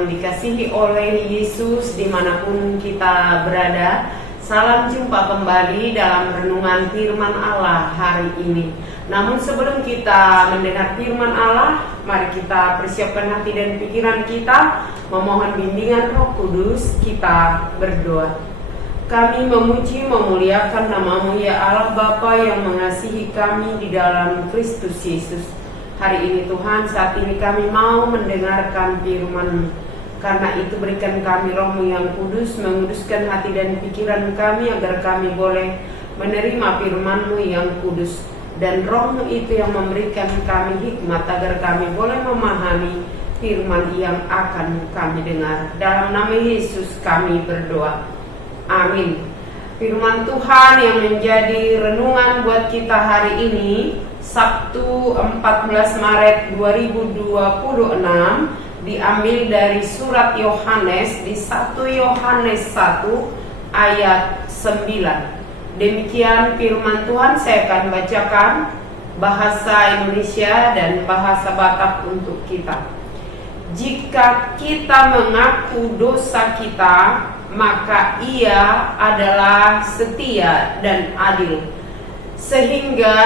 yang dikasihi oleh Yesus dimanapun kita berada, salam jumpa kembali dalam renungan firman Allah hari ini. Namun sebelum kita mendengar firman Allah, mari kita persiapkan hati dan pikiran kita, memohon bimbingan Roh Kudus. Kita berdoa. Kami memuji memuliakan nama-Mu ya Allah Bapa yang mengasihi kami di dalam Kristus Yesus. Hari ini Tuhan, saat ini kami mau mendengarkan firman-Mu. Karena itu berikan kami Roh-Mu yang kudus, menguduskan hati dan pikiran kami agar kami boleh menerima firman-Mu yang kudus. Dan Roh-Mu itu yang memberikan kami hikmat agar kami boleh memahami firman yang akan kami dengar. Dalam nama Yesus kami berdoa. Amin. Firman Tuhan yang menjadi renungan buat kita hari ini, Sabtu 14 Maret 2026, diambil dari surat Yohanes di 1 Yohanes 1 ayat 9. Demikian firman Tuhan, saya akan bacakan bahasa Indonesia dan bahasa Batak untuk kita. Jika kita mengaku dosa kita, maka Ia adalah setia dan adil, sehingga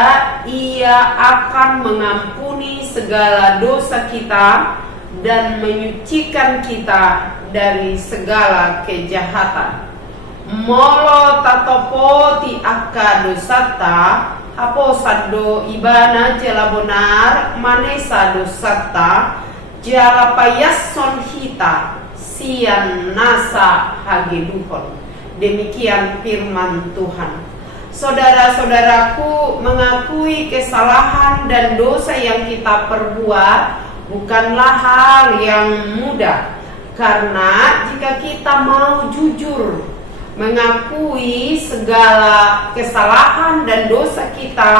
Ia akan mengampuni segala dosa kita dan menyucikan kita dari segala kejahatan. Molo tatopo ti akka dosata, hapo sado ibana jala bonar manesa dosata, jala payasson hita sian nasa hageduhon. Demikian firman Tuhan. Saudara-saudaraku, mengakui kesalahan dan dosa yang kita perbuat bukanlah hal yang mudah. Karena jika kita mau jujur mengakui segala kesalahan dan dosa kita,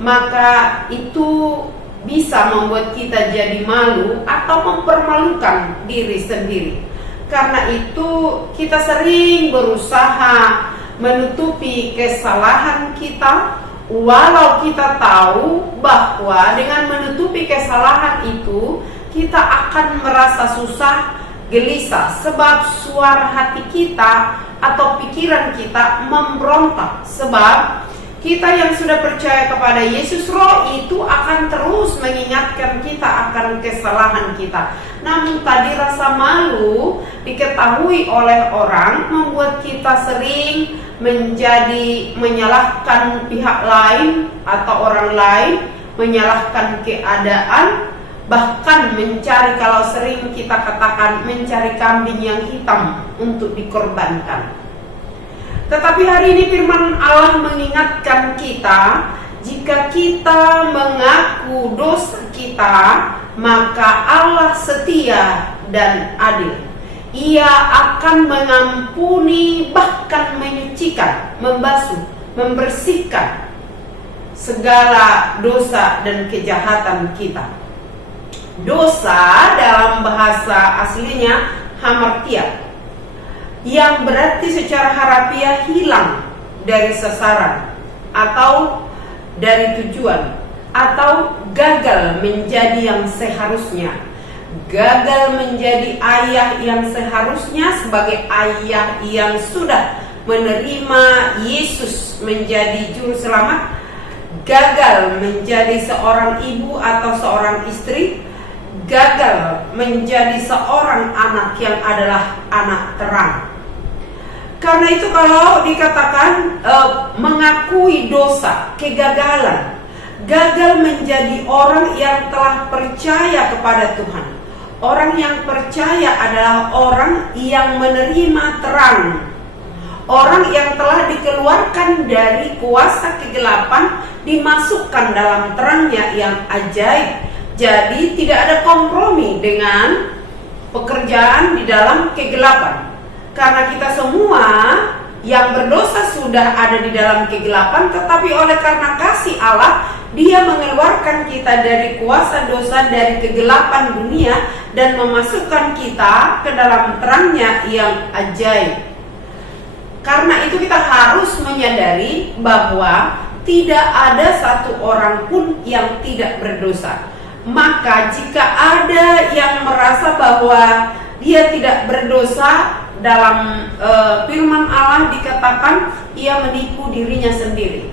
maka itu bisa membuat kita jadi malu atau mempermalukan diri sendiri. Karena itu kita sering berusaha menutupi kesalahan kita, walau kita tahu bahwa dengan menutupi kesalahan itu kita akan merasa susah, gelisah, sebab suara hati kita atau pikiran kita memberontak. Sebab kita yang sudah percaya kepada Yesus, Roh itu akan terus mengingatkan kita akan kesalahan kita. Namun tadi rasa malu diketahui oleh orang membuat kita sering menyalahkan pihak lain atau orang lain, menyalahkan keadaan, bahkan mencari, kalau sering kita katakan, mencari kambing yang hitam untuk dikorbankan. Tetapi hari ini firman Allah mengingatkan kita, jika kita mengaku dosa kita, maka Allah setia dan adil. Ia akan mengampuni, bahkan menyucikan, membasuh, membersihkan segala dosa dan kejahatan kita. Dosa dalam bahasa aslinya hamartia, yang berarti secara harafiah hilang dari sasaran atau dari tujuan, atau gagal menjadi yang seharusnya, gagal menjadi ayah yang seharusnya sebagai ayah yang sudah menerima Yesus menjadi juru selamat, gagal menjadi seorang ibu atau seorang istri, gagal menjadi seorang anak yang adalah anak terang. Karena itu kalau dikatakan mengakui dosa, kegagalan, gagal menjadi orang yang telah percaya kepada Tuhan. Orang yang percaya adalah orang yang menerima terang, orang yang telah dikeluarkan dari kuasa kegelapan, dimasukkan dalam terangnya yang ajaib. Jadi tidak ada kompromi dengan pekerjaan di dalam kegelapan. Karena kita semua yang berdosa sudah ada di dalam kegelapan, tetapi oleh karena kasih Allah, Dia mengeluarkan kita dari kuasa dosa, dari kegelapan dunia, dan memasukkan kita ke dalam terangnya yang ajaib. Karena itu kita harus menyadari bahwa tidak ada satu orang pun yang tidak berdosa. Maka jika ada yang merasa bahwa dia tidak berdosa. Dalam firman Allah dikatakan ia menipu dirinya sendiri.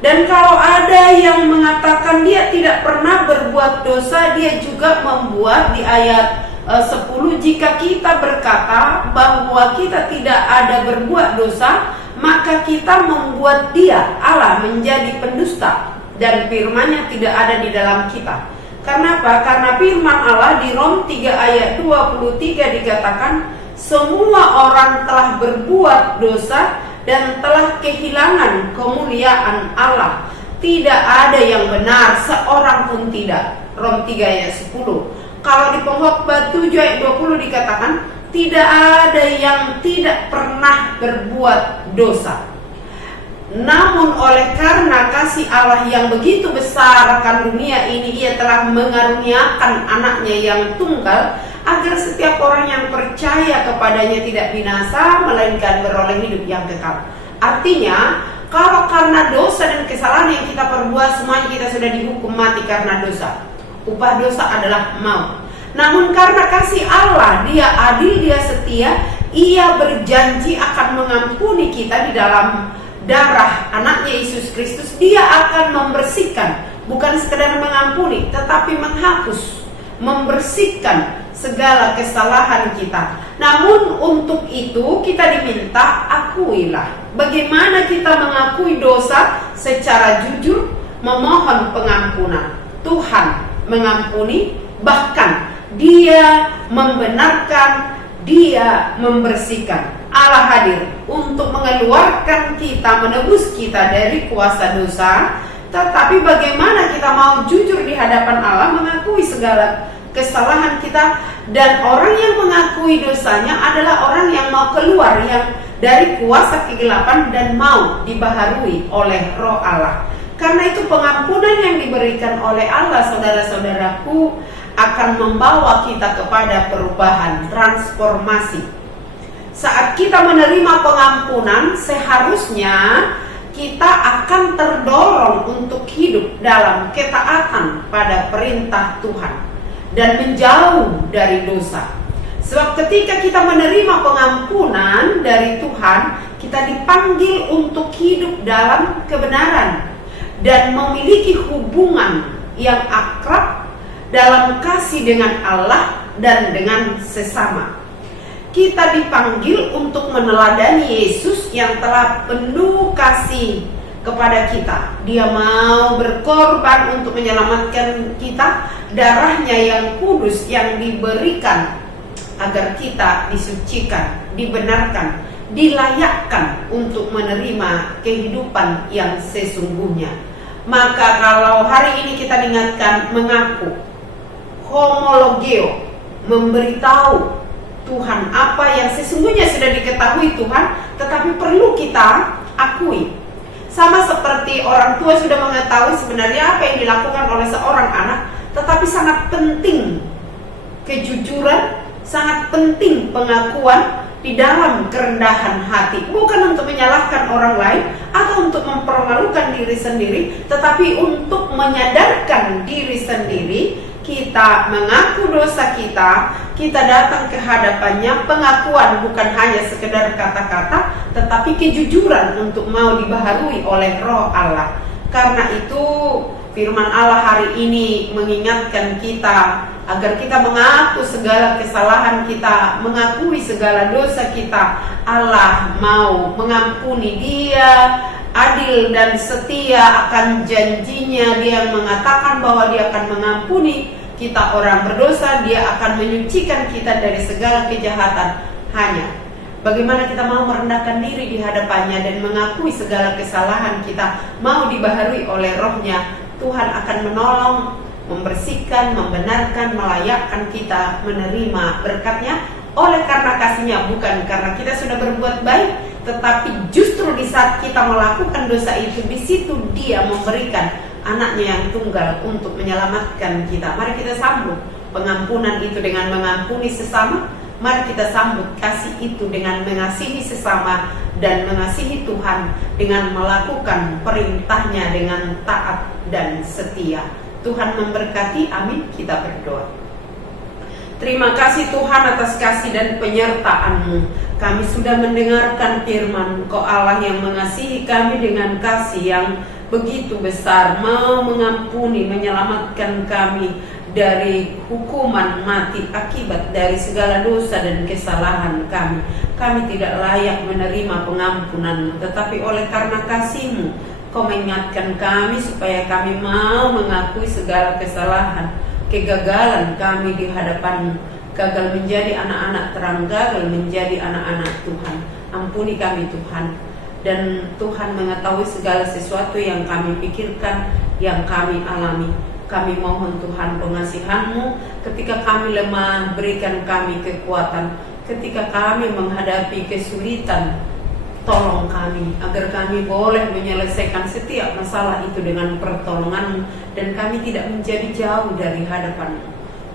Dan kalau ada yang mengatakan dia tidak pernah berbuat dosa, dia juga membuat di ayat 10, jika kita berkata bahwa kita tidak ada berbuat dosa, maka kita membuat dia, Allah, menjadi pendusta, dan firman-Nya tidak ada di dalam kita. Karena apa? Karena firman Allah di Rom 3 ayat 23 dikatakan, semua orang telah berbuat dosa dan telah kehilangan kemuliaan Allah. Tidak ada yang benar, seorang pun tidak. Rom 3 ayat 10. Kalau di Pengkhotbah 7 ayat 20 dikatakan, tidak ada yang tidak pernah berbuat dosa. Namun oleh karena kasih Allah yang begitu besar akan dunia ini, ia telah mengaruniakan anaknya yang tunggal, agar setiap orang yang percaya kepadanya tidak binasa, melainkan beroleh hidup yang kekal. Artinya, kalau karena dosa dan kesalahan yang kita perbuat, semuanya kita sudah dihukum mati karena dosa. Upah dosa adalah maut. Namun karena kasih Allah, dia adil, dia setia, ia berjanji akan mengampuni kita di dalam darah anaknya Yesus Kristus. Dia akan membersihkan, bukan sekedar mengampuni, tetapi menghapus, membersihkan segala kesalahan kita. Namun untuk itu kita diminta akuilah. Bagaimana kita mengakui dosa? Secara jujur memohon pengampunan. Tuhan mengampuni, bahkan Dia membenarkan, Dia membersihkan. Allah hadir untuk mengeluarkan kita, menebus kita dari kuasa dosa. Tetapi bagaimana kita mau jujur di hadapan Allah, mengakui segala kesalahan kita. Dan orang yang mengakui dosanya adalah orang yang mau keluar yang dari kuasa kegelapan dan mau dibaharui oleh Roh Allah. Karena itu pengampunan yang diberikan oleh Allah, saudara-saudaraku, akan membawa kita kepada perubahan, transformasi. Saat kita menerima pengampunan, seharusnya kita akan terdorong untuk hidup dalam ketaatan pada perintah Tuhan dan menjauh dari dosa. Sebab ketika kita menerima pengampunan dari Tuhan, kita dipanggil untuk hidup dalam kebenaran dan memiliki hubungan yang akrab dalam kasih dengan Allah dan dengan sesama. Kita dipanggil untuk meneladani Yesus yang telah penuh kasih kepada kita. Dia mau berkorban untuk menyelamatkan kita. Darahnya yang kudus yang diberikan agar kita disucikan, dibenarkan, dilayakkan untuk menerima kehidupan yang sesungguhnya. Maka kalau hari ini kita diingatkan mengaku, homologeo, memberitahu Tuhan apa yang sesungguhnya sudah diketahui Tuhan, tetapi perlu kita akui. Sama seperti orang tua sudah mengetahui sebenarnya apa yang dilakukan oleh seorang anak, tetapi sangat penting kejujuran, sangat penting pengakuan di dalam kerendahan hati. Bukan untuk menyalahkan orang lain atau untuk mempermalukan diri sendiri, tetapi untuk menyadarkan diri sendiri. Kita mengaku dosa kita, kita datang ke hadapannya. Pengakuan bukan hanya sekedar kata-kata, tetapi kejujuran untuk mau dibaharui oleh Roh Allah. Karena itu firman Allah hari ini mengingatkan kita agar kita mengaku segala kesalahan kita, mengakui segala dosa kita. Allah mau mengampuni, Dia adil dan setia akan janjinya. Dia mengatakan bahwa Dia akan mengampuni kita orang berdosa, Dia akan menyucikan kita dari segala kejahatan. Hanya bagaimana kita mau merendahkan diri di hadapannya dan mengakui segala kesalahan kita, mau dibaharui oleh Roh-Nya. Tuhan akan menolong, membersihkan, membenarkan, melayakkan kita menerima berkat-Nya oleh karena kasih-Nya, bukan karena kita sudah berbuat baik, tetapi justru di saat kita melakukan dosa itu, di situ Dia memberikan anaknya yang tunggal untuk menyelamatkan kita. Mari kita sambut pengampunan itu dengan mengampuni sesama. Mari kita sambut kasih itu dengan mengasihi sesama dan mengasihi Tuhan dengan melakukan perintah-Nya dengan taat dan setia. Tuhan memberkati, amin. Kita berdoa. Terima kasih Tuhan atas kasih dan penyertaan-Mu. Kami sudah mendengarkan firman Kau Allah yang mengasihi kami dengan kasih yang begitu besar, mau mengampuni, menyelamatkan kami dari hukuman mati akibat dari segala dosa dan kesalahan kami. Kami tidak layak menerima pengampunan, tetapi oleh karena kasih-Mu, Kau mengingatkan kami supaya kami mau mengakui segala kesalahan, kegagalan kami di hadapan-Mu, gagal menjadi anak-anak terang, gagal menjadi anak-anak Tuhan. Ampuni kami Tuhan, dan Tuhan mengetahui segala sesuatu yang kami pikirkan, yang kami alami. Kami mohon Tuhan pengasihan-Mu, ketika kami lemah berikan kami kekuatan, ketika kami menghadapi kesulitan tolong kami, agar kami boleh menyelesaikan setiap masalah itu dengan pertolongan-Mu, dan kami tidak menjadi jauh dari hadapan-Mu.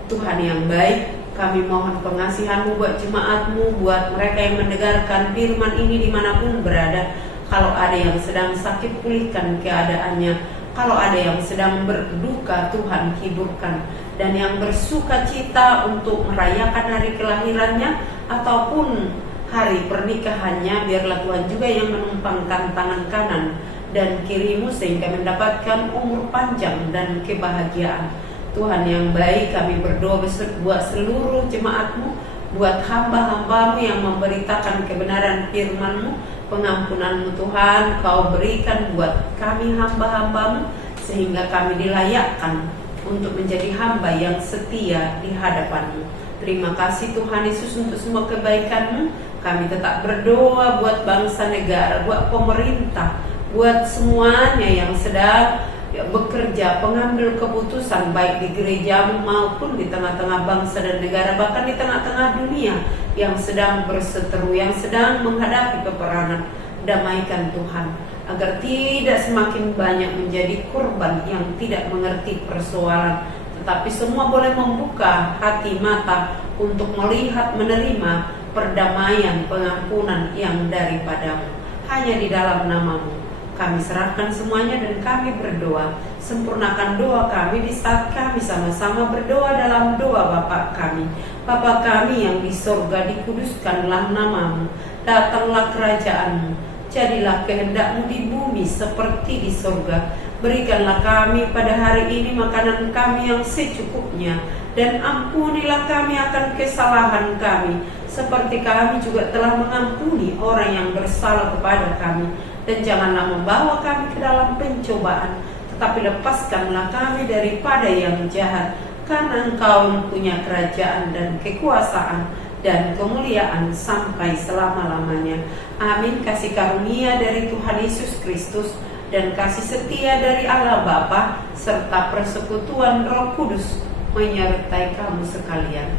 Tuhan yang baik, kami mohon pengasihan-Mu buat jemaat-Mu, buat mereka yang mendengarkan firman ini dimanapun berada. Kalau ada yang sedang sakit, pulihkan keadaannya. Kalau ada yang sedang berduka, Tuhan hiburkan. Dan yang bersuka cita untuk merayakan hari kelahirannya ataupun hari pernikahannya, biarlah Tuhan juga yang menumpangkan tangan kanan dan kiri-Mu sehingga mendapatkan umur panjang dan kebahagiaan. Tuhan yang baik, kami berdoa buat seluruh jemaat-Mu, buat hamba-hamba-Mu yang memberitakan kebenaran firman-Mu, pengampunan-Mu Tuhan Kau berikan buat kami hamba-hamba-Mu, sehingga kami dilayakkan untuk menjadi hamba yang setia di hadapan-Mu. Terima kasih Tuhan Yesus untuk semua kebaikan-Mu. Kami tetap berdoa buat bangsa negara, buat pemerintah, buat semuanya yang sedang bekerja, pengambil keputusan baik di gereja-Mu maupun di tengah-tengah bangsa dan negara, bahkan di tengah-tengah dunia yang sedang berseteru, yang sedang menghadapi peperangan. Damaikan Tuhan, agar tidak semakin banyak menjadi korban yang tidak mengerti persoalan, tetapi semua boleh membuka hati mata untuk melihat, menerima perdamaian, pengampunan yang daripada-Mu. Hanya di dalam nama-Mu kami serahkan semuanya, dan kami berdoa, sempurnakan doa kami di saat kami sama-sama berdoa dalam doa Bapa kami. Bapa kami yang di sorga, dikuduskanlah nama-Mu, datanglah kerajaan-Mu, jadilah kehendak-Mu di bumi seperti di sorga. Berikanlah kami pada hari ini makanan kami yang secukupnya, dan ampunilah kami akan kesalahan kami, seperti kami juga telah mengampuni orang yang bersalah kepada kami. Dan janganlah membawa kami ke dalam pencobaan, tetapi lepaskanlah kami daripada yang jahat, karena Engkau mempunyai kerajaan dan kekuasaan dan kemuliaan sampai selama-lamanya. Amin. Kasih karunia dari Tuhan Yesus Kristus dan kasih setia dari Allah Bapa serta persekutuan Roh Kudus menyertai kamu sekalian.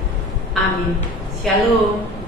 Amin. Shalom.